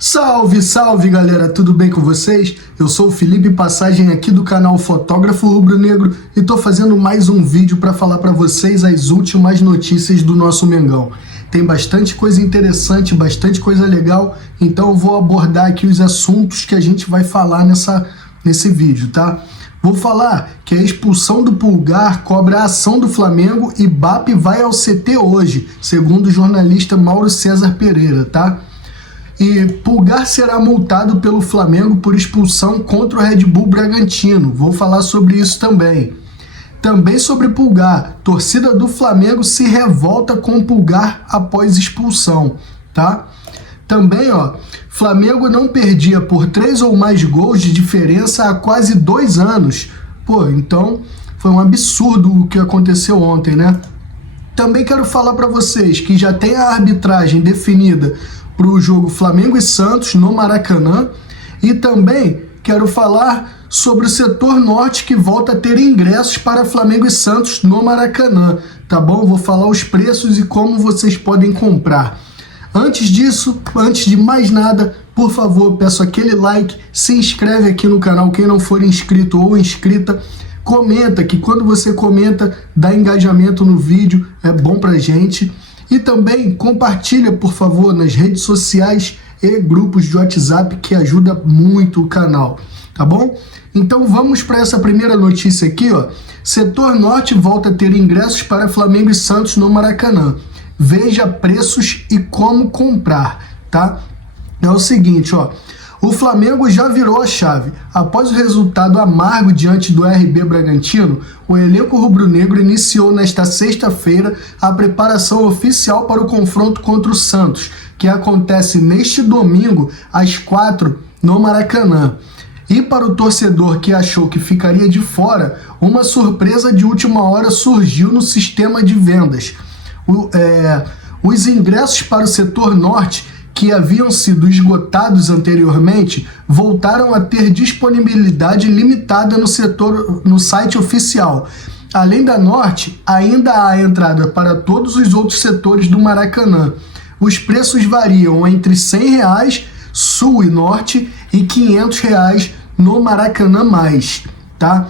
Salve, salve galera, tudo bem com vocês? Eu sou o Felipe Passagem aqui do canal Fotógrafo Rubro Negro e tô fazendo mais um vídeo para falar para vocês as últimas notícias do nosso Mengão. Tem bastante coisa interessante, bastante coisa legal, então eu vou abordar aqui os assuntos que a gente vai falar nesse vídeo, tá? Vou falar que a expulsão do Pulgar cobra a ação do Flamengo e BAP vai ao CT hoje, segundo o jornalista Mauro César Pereira, tá? E Pulgar será multado pelo Flamengo por expulsão contra o Red Bull Bragantino. Vou falar sobre isso também. Também sobre Pulgar. Torcida do Flamengo se revolta com Pulgar após expulsão, tá? Também, Flamengo não perdia por 3 ou mais gols de diferença há quase 2 anos. Pô, então foi um absurdo o que aconteceu ontem, né? Também quero falar para vocês que já tem a arbitragem definida para o jogo Flamengo e Santos no Maracanã, e também quero falar sobre o setor norte que volta a ter ingressos para Flamengo e Santos no Maracanã, tá bom? Vou falar os preços e como vocês podem comprar. Antes disso, antes de mais nada, por favor, peço aquele like, se inscreve aqui no canal, quem não for inscrito ou inscrita, comenta, que quando você comenta, dá engajamento no vídeo, é bom pra gente. E também compartilha, por favor, nas redes sociais e grupos de WhatsApp, que ajuda muito o canal, tá bom? Então vamos para essa primeira notícia aqui, Setor Norte volta a ter ingressos para Flamengo e Santos no Maracanã. Veja preços e como comprar, tá? É o seguinte, o Flamengo já virou a chave. Após o resultado amargo diante do RB Bragantino, o elenco rubro-negro iniciou nesta sexta-feira a preparação oficial para o confronto contra o Santos, que acontece neste domingo às 4 no Maracanã. E para o torcedor que achou que ficaria de fora, uma surpresa de última hora surgiu no sistema de vendas. Os ingressos para o setor norte, que haviam sido esgotados anteriormente, voltaram a ter disponibilidade limitada no site oficial. Além da Norte, ainda há entrada para todos os outros setores do Maracanã. Os preços variam entre R$ 100 Sul e Norte e R$ 500 no Maracanã+, tá?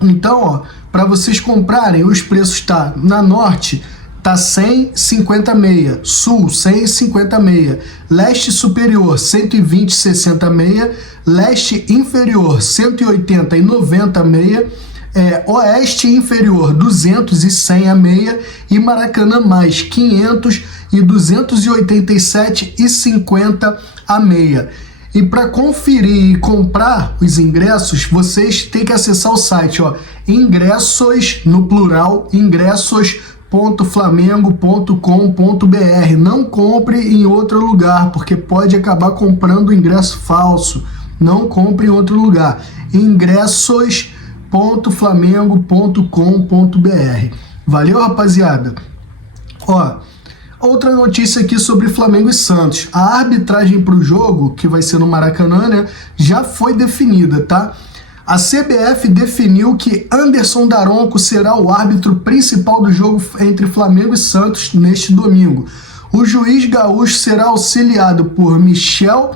Então, para vocês comprarem, os preços tá na Norte, tá 150 meia, Sul 150 meia, Leste Superior 120 60 meia, Leste Inferior 180 e 90 meia, Oeste Inferior 200 e 100 a meia e Maracanã mais 500 e 287 e 50 a meia. E para conferir e comprar os ingressos, vocês têm que acessar o site, ingressos, no plural, ingressos.flamengo.com.br. Não compre em outro lugar, porque pode acabar comprando ingresso falso. Não compre em outro lugar. ingressos.flamengo.com.br. Valeu, rapaziada? Outra notícia aqui sobre Flamengo e Santos. A arbitragem para o jogo, que vai ser no Maracanã, né, já foi definida, tá? A CBF definiu que Anderson Daronco será o árbitro principal do jogo entre Flamengo e Santos neste domingo. O juiz gaúcho será auxiliado por Michel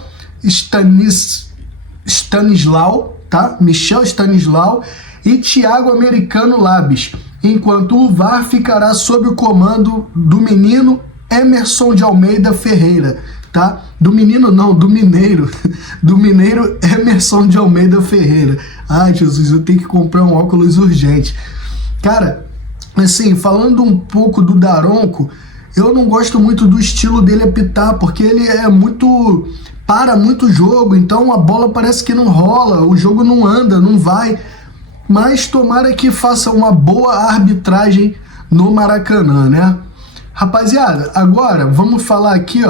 Stanislau, tá? Michel Stanislau e Thiago Americano Labis, enquanto o VAR ficará sob o comando do menino Emerson de Almeida Ferreira, tá? Do menino não, do mineiro. Do mineiro Emerson de Almeida Ferreira. Ai, Jesus, eu tenho que comprar um óculos urgente. Cara, assim, falando um pouco do Daronco, eu não gosto muito do estilo dele apitar, porque ele para muito o jogo, então a bola parece que não rola, o jogo não anda, não vai. Mas tomara que faça uma boa arbitragem no Maracanã, né? Rapaziada, agora vamos falar aqui,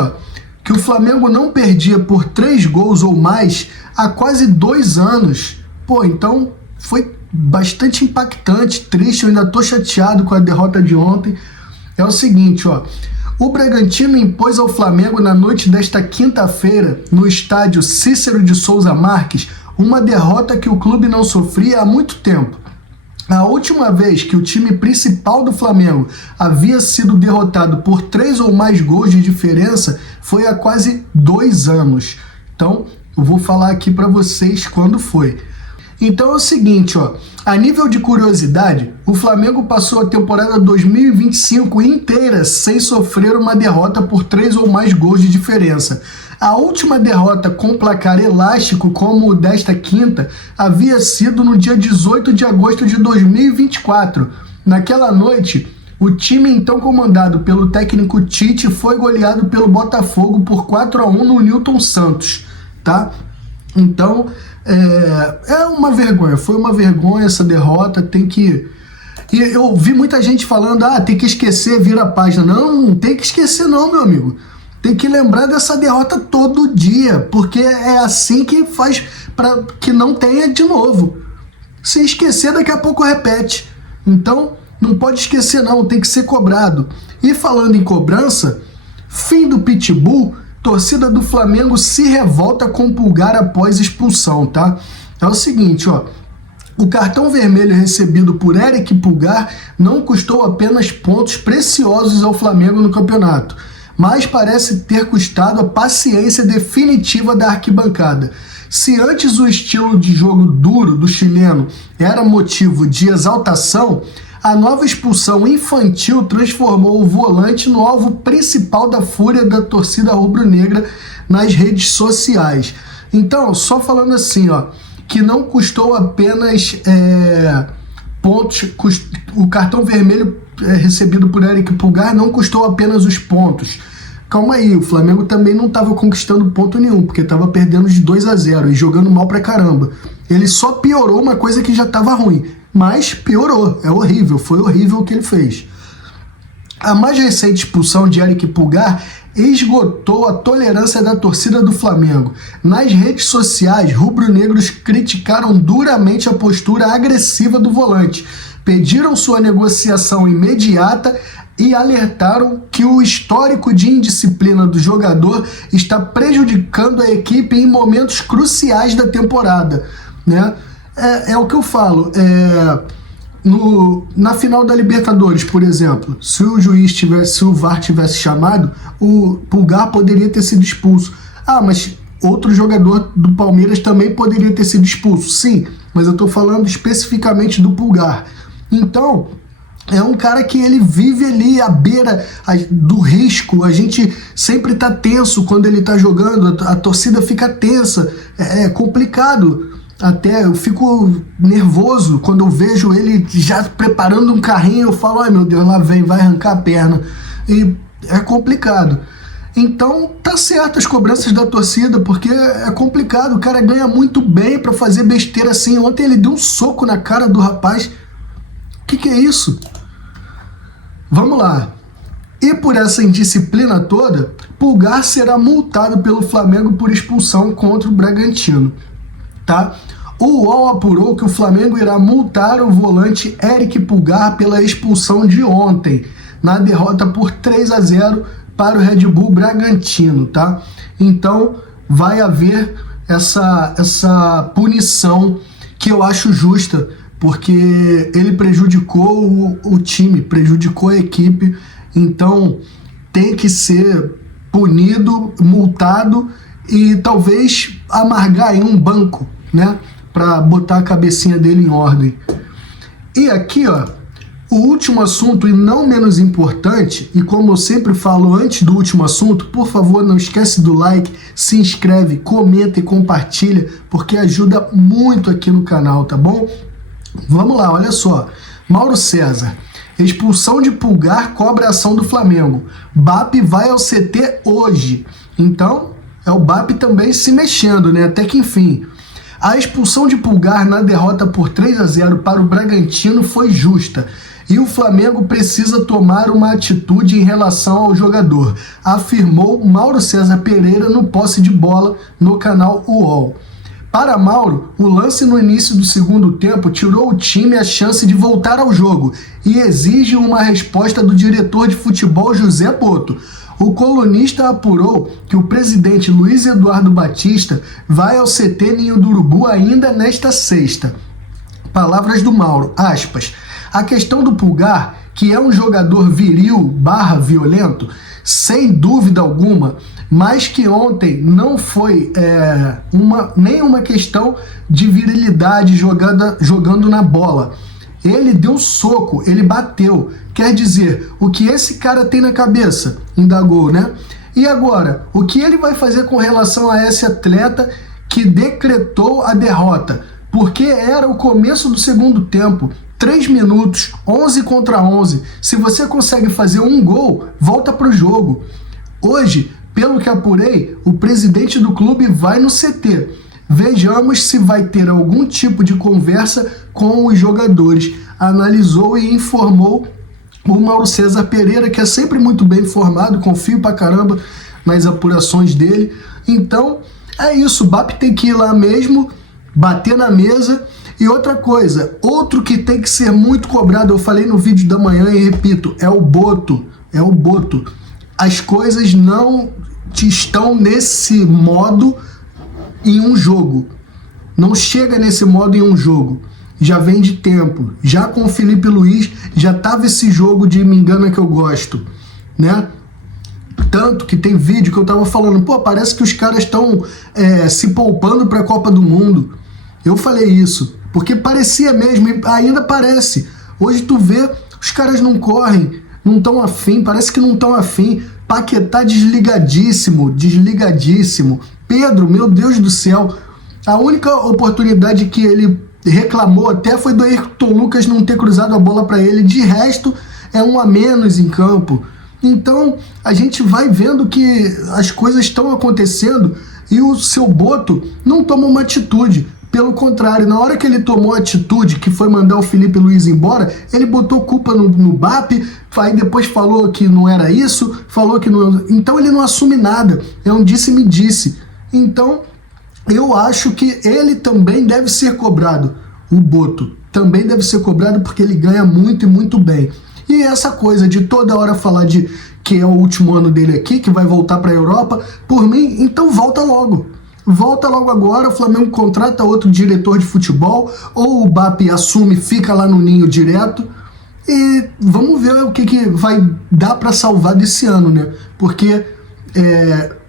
que o Flamengo não perdia por 3 gols ou mais há quase 2 anos. Pô, então foi bastante impactante, triste, eu ainda tô chateado com a derrota de ontem. É o seguinte, o Bragantino impôs ao Flamengo na noite desta quinta-feira, no estádio Cícero de Souza Marques, uma derrota que o clube não sofria há muito tempo. A última vez que o time principal do Flamengo havia sido derrotado por 3 ou mais gols de diferença foi há quase 2 anos. Então, eu vou falar aqui para vocês quando foi. Então é o seguinte, ó, a nível de curiosidade, o Flamengo passou a temporada 2025 inteira sem sofrer uma derrota por 3 ou mais gols de diferença. A última derrota com placar elástico, como o desta quinta, havia sido no dia 18 de agosto de 2024. Naquela noite, o time então comandado pelo técnico Tite foi goleado pelo Botafogo por 4-1 no Newton Santos, tá? Então, é uma vergonha, foi uma vergonha essa derrota, tem que... E eu vi muita gente falando, tem que esquecer, vira a página. Não tem que esquecer não, meu amigo. Tem que lembrar dessa derrota todo dia, porque é assim que faz para que não tenha de novo. Se esquecer, daqui a pouco repete. Então, não pode esquecer não, tem que ser cobrado. E falando em cobrança, fim do Pitbull, torcida do Flamengo se revolta com Pulgar após expulsão, tá? É o seguinte, ó. O cartão vermelho recebido por Eric Pulgar não custou apenas pontos preciosos ao Flamengo no campeonato, mas parece ter custado a paciência definitiva da arquibancada. Se antes o estilo de jogo duro do chileno era motivo de exaltação, a nova expulsão infantil transformou o volante no alvo principal da fúria da torcida rubro-negra nas redes sociais. Então, só falando assim, ó, que não custou apenas pontos, o cartão vermelho recebido por Eric Pulgar não custou apenas os pontos. Calma aí, o Flamengo também não estava conquistando ponto nenhum, porque estava perdendo de 2-0 e jogando mal pra caramba. Ele só piorou uma coisa que já estava ruim, mas piorou, é horrível, foi horrível o que ele fez. A mais recente expulsão de Eric Pulgar esgotou a tolerância da torcida do Flamengo. Nas redes sociais, rubro-negros criticaram duramente a postura agressiva do volante, pediram sua negociação imediata e alertaram que o histórico de indisciplina do jogador está prejudicando a equipe em momentos cruciais da temporada, né? É o que eu falo, na final da Libertadores, por exemplo, se o VAR tivesse chamado, o Pulgar poderia ter sido expulso. Mas outro jogador do Palmeiras também poderia ter sido expulso, sim, mas eu estou falando especificamente do Pulgar. Então, é um cara que ele vive ali à beira do risco, a gente sempre tá tenso quando ele tá jogando, a torcida fica tensa, é complicado. Até eu fico nervoso quando eu vejo ele já preparando um carrinho, eu falo, ai meu Deus, lá vem, vai arrancar a perna. E é complicado. Então tá certo as cobranças da torcida, porque é complicado, o cara ganha muito bem pra fazer besteira assim. Ontem ele deu um soco na cara do rapaz. Que é isso? Vamos lá. E por essa indisciplina toda, Pulgar será multado pelo Flamengo por expulsão contra o Bragantino, tá? O UOL apurou que o Flamengo irá multar o volante Eric Pulgar pela expulsão de ontem, na derrota por 3-0 para o Red Bull Bragantino, tá? Então vai haver essa punição que eu acho justa, porque ele prejudicou o time, prejudicou a equipe, então tem que ser punido, multado e talvez amargar em um banco, né, para botar a cabecinha dele em ordem. E aqui, ó, o último assunto e não menos importante, e como eu sempre falo antes do último assunto, por favor, não esquece do like, se inscreve, comenta e compartilha, porque ajuda muito aqui no canal, tá bom? Vamos lá, olha só. Mauro César. Expulsão de Pulgar cobra a ação do Flamengo. BAP vai ao CT hoje. Então, é o BAP também se mexendo, né? Até que enfim. A expulsão de Pulgar na derrota por 3-0 para o Bragantino foi justa. E o Flamengo precisa tomar uma atitude em relação ao jogador, afirmou Mauro César Pereira no posse de bola no canal UOL. Para Mauro, o lance no início do segundo tempo tirou o time a chance de voltar ao jogo e exige uma resposta do diretor de futebol José Boto. O colunista apurou que o presidente Luiz Eduardo Batista vai ao CT Ninho do Urubu ainda nesta sexta. Palavras do Mauro, aspas, a questão do Pulgar, que é um jogador viril / violento, sem dúvida alguma, mas que ontem não foi nenhuma questão de virilidade jogando na bola. Ele deu soco, ele bateu. Quer dizer, o que esse cara tem na cabeça? Indagou, né? E agora, o que ele vai fazer com relação a esse atleta que decretou a derrota? Porque era o começo do segundo tempo, 3 minutos, 11 contra 11. Se você consegue fazer um gol, volta para o jogo. Hoje, pelo que apurei, o presidente do clube vai no CT. Vejamos se vai ter algum tipo de conversa com os jogadores. Analisou e informou o Mauro César Pereira, que é sempre muito bem informado, confio pra caramba nas apurações dele. Então, é isso, o BAP tem que ir lá mesmo, bater na mesa. E outra coisa, outro que tem que ser muito cobrado, eu falei no vídeo da manhã e repito, é o Boto. As coisas não estão nesse modo em um jogo. Não chega nesse modo em um jogo. Já vem de tempo. Já com o Felipe Luiz, já tava esse jogo de me engana que eu gosto, né? Tanto que tem vídeo que eu tava falando, pô, parece que os caras estão se poupando pra Copa do Mundo. Eu falei isso, porque parecia mesmo, e ainda parece. Hoje tu vê, os caras não correm, não estão afim, parece que não estão afim. Paquetá desligadíssimo. Pedro, meu Deus do céu, a única oportunidade que ele reclamou até foi do Ayrton Lucas não ter cruzado a bola para ele, de resto é um a menos em campo. Então a gente vai vendo que as coisas estão acontecendo e o seu Boto não toma uma atitude. Pelo contrário, na hora que ele tomou a atitude, que foi mandar o Felipe Luiz embora, ele botou culpa no BAP, aí depois falou que não era isso, falou que não... Então ele não assume nada, é um disse-me-disse. Então eu acho que ele também deve ser cobrado, o Boto. Também deve ser cobrado porque ele ganha muito e muito bem. E essa coisa de toda hora falar de que é o último ano dele aqui, que vai voltar para a Europa, por mim, então volta logo. Volta logo agora, o Flamengo contrata outro diretor de futebol, ou o BAP assume, fica lá no ninho direto, e vamos ver o que vai dar para salvar desse ano, né? Porque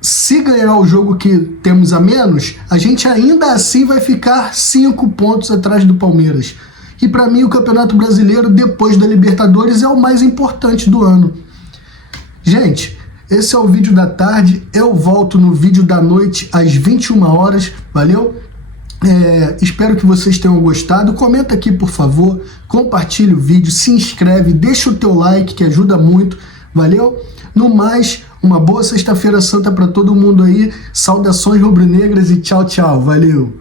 se ganhar o jogo que temos a menos, a gente ainda assim vai ficar 5 pontos atrás do Palmeiras. E para mim o Campeonato Brasileiro, depois da Libertadores, é o mais importante do ano. Gente, esse é o vídeo da tarde, eu volto no vídeo da noite às 21 horas, valeu? Espero que vocês tenham gostado, comenta aqui por favor, compartilha o vídeo, se inscreve, deixa o teu like que ajuda muito, valeu? No mais, uma boa sexta-feira santa para todo mundo aí, saudações rubro-negras e tchau, tchau, valeu!